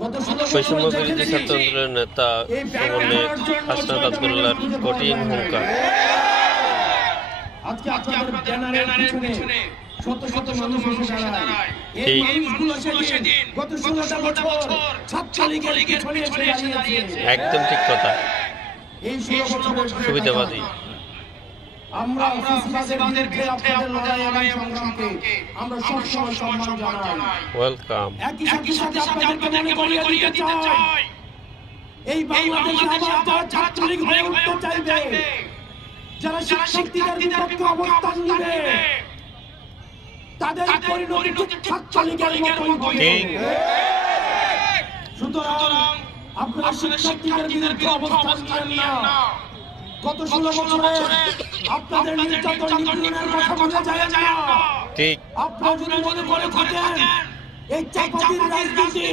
বৈষম্য বিরোধী ছাত্র আন্দোলনের নেতা সমন্বয়ক হাসনাত আব্দুল্লাহর কঠিন হুঙ্কার। একদম ঠিক কথা। সুবিধাবাদী আমরা ফ্যাসিবাদের বিরুদ্ধে আপনাদের লড়াই এবং সংগ্রামকে আমরা সবসময় সম্মান জানাই। ওয়েলকাম। একই সাথে আপনাদেরকে মনে করিয়ে দিতে চাই, এই বাংলাদেশে আবার যারা ছাত্রলীগ হয়ে উঠতে চাইবে, যারা শিক্ষার্থীদের বিপক্ষে অবস্থান নেবে, তাদের পরিণতি ছাত্রলীগের মতোই হবে। সুতরাং আপনারা শিক্ষার্থীদের বিরুদ্ধে অবস্থান নেন না। গত 16 বছরে আপনাদের নির্যাতন নিপীড়নের কথা বলা যায় না। ঠিক। আপনারা যদি মনে করে থাকেন এই চাপাতির রাজনীতি